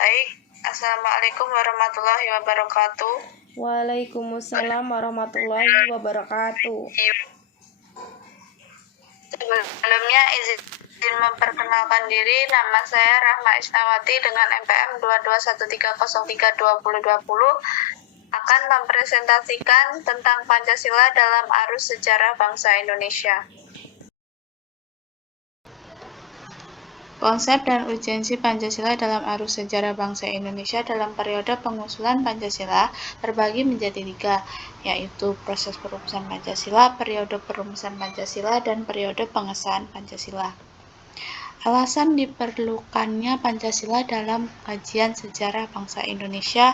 Baik, Assalamualaikum warahmatullahi wabarakatuh. Waalaikumsalam warahmatullahi wabarakatuh. Sebelumnya izin memperkenalkan diri, nama saya Rahma Isnawati dengan NPM 2213032020 akan mempresentasikan tentang Pancasila dalam arus sejarah bangsa Indonesia. Konsep dan urgensi Pancasila dalam arus sejarah bangsa Indonesia dalam periode pengusulan Pancasila terbagi menjadi 3, yaitu proses perumusan Pancasila, periode perumusan Pancasila, dan periode pengesahan Pancasila. Alasan diperlukannya Pancasila dalam kajian sejarah bangsa Indonesia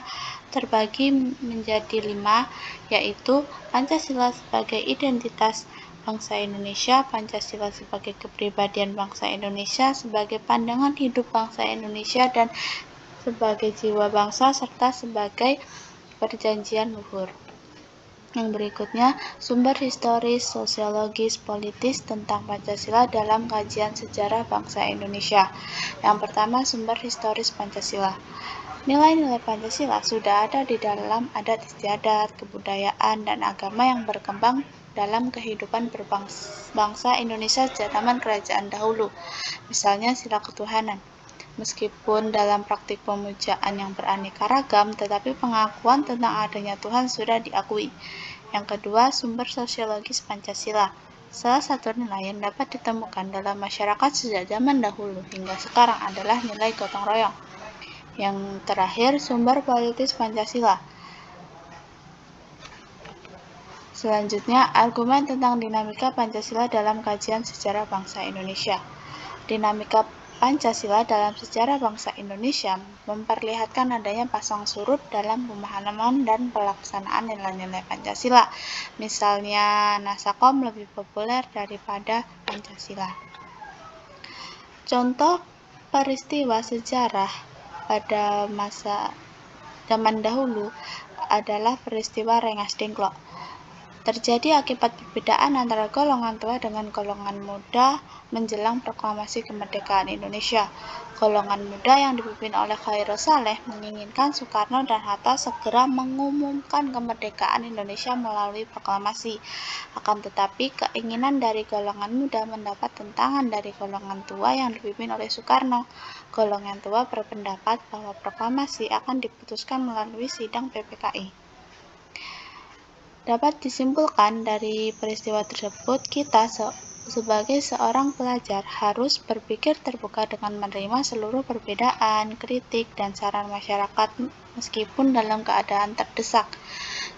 terbagi menjadi 5, yaitu Pancasila sebagai identitas bangsa Indonesia, Pancasila sebagai kepribadian bangsa Indonesia, sebagai pandangan hidup bangsa Indonesia, dan sebagai jiwa bangsa, serta sebagai perjanjian luhur. Yang berikutnya, sumber historis, sosiologis, politis tentang Pancasila dalam kajian sejarah bangsa Indonesia. Yang pertama, sumber historis Pancasila. Nilai-nilai Pancasila sudah ada di dalam adat istiadat, kebudayaan, dan agama yang berkembang dalam kehidupan berbangsa Indonesia sejak zaman kerajaan dahulu, misalnya sila ketuhanan. Meskipun dalam praktik pemujaan yang beraneka ragam, tetapi pengakuan tentang adanya Tuhan sudah diakui. Yang kedua, sumber sosiologis Pancasila. Salah satu nilai yang dapat ditemukan dalam masyarakat sejak zaman dahulu hingga sekarang adalah nilai gotong royong. Yang terakhir, sumber politis Pancasila. Selanjutnya, argumen tentang dinamika Pancasila dalam kajian sejarah bangsa Indonesia. Dinamika Pancasila dalam sejarah bangsa Indonesia memperlihatkan adanya pasang surut dalam pemahaman dan pelaksanaan nilai-nilai Pancasila. Misalnya, Nasakom lebih populer daripada Pancasila. Contoh peristiwa sejarah pada masa zaman dahulu adalah peristiwa Rengas Dengklok. Terjadi akibat perbedaan antara golongan tua dengan golongan muda menjelang proklamasi kemerdekaan Indonesia. Golongan muda yang dipimpin oleh Khairul Saleh menginginkan Soekarno dan Hatta segera mengumumkan kemerdekaan Indonesia melalui proklamasi. Akan tetapi, keinginan dari golongan muda mendapat tentangan dari golongan tua yang dipimpin oleh Soekarno. Golongan tua berpendapat bahwa proklamasi akan diputuskan melalui sidang PPKI. Dapat disimpulkan dari peristiwa tersebut, kita sebagai seorang pelajar harus berpikir terbuka dengan menerima seluruh perbedaan, kritik, dan saran masyarakat meskipun dalam keadaan terdesak,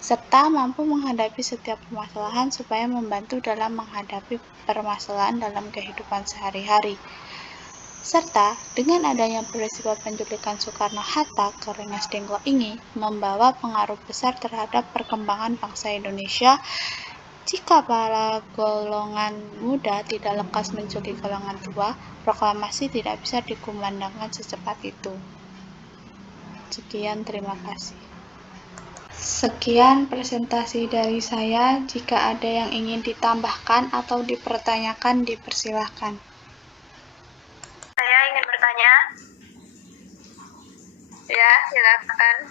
serta mampu menghadapi setiap permasalahan supaya membantu dalam menghadapi permasalahan dalam kehidupan sehari-hari. Serta dengan adanya peristiwa penculikan Soekarno-Hatta ke Rengas Dengklok ini membawa pengaruh besar terhadap perkembangan bangsa Indonesia. Jika para golongan muda tidak lekas menculik golongan tua, proklamasi tidak bisa dikumandangkan secepat itu. Sekian, terima kasih. Sekian presentasi dari saya. Jika ada yang ingin ditambahkan atau dipertanyakan, dipersilahkan. Saya ingin bertanya. Ya, silakan.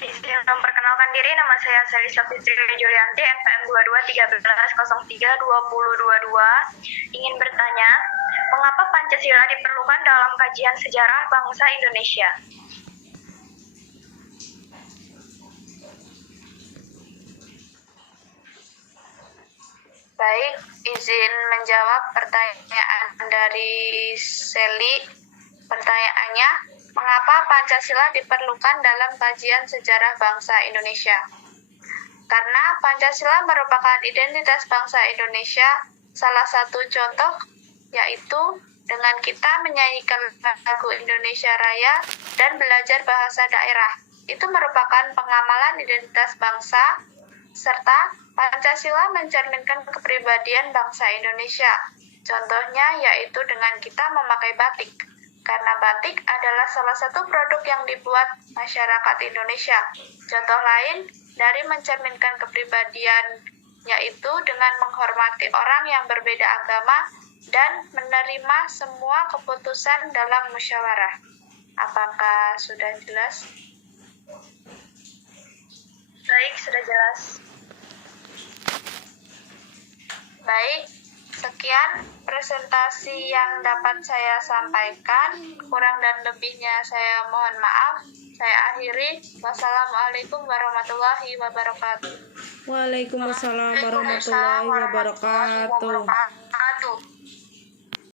Izin memperkenalkan diri, nama saya Selisa Fitri Julianti, NPM 2213032022. Ingin bertanya, mengapa Pancasila diperlukan dalam kajian sejarah bangsa Indonesia? Baik, izin menjawab pertanyaan dari Seli. Pertanyaannya, mengapa Pancasila diperlukan dalam kajian sejarah bangsa Indonesia? Karena Pancasila merupakan identitas bangsa Indonesia. Salah satu contoh yaitu dengan kita menyanyikan lagu Indonesia Raya dan belajar bahasa daerah. Itu merupakan pengamalan identitas bangsa, serta Pancasila mencerminkan kepribadian bangsa Indonesia. Contohnya yaitu dengan kita memakai batik, karena batik adalah salah satu produk yang dibuat masyarakat Indonesia. Contoh lain dari mencerminkan kepribadian yaitu dengan menghormati orang yang berbeda agama dan menerima semua keputusan dalam musyawarah. Apakah sudah jelas? Baik, sudah jelas. Baik, sekian presentasi yang dapat saya sampaikan. Kurang dan lebihnya saya mohon maaf. Saya akhiri. Wassalamualaikum warahmatullahi wabarakatuh. Waalaikumsalam warahmatullahi wabarakatuh.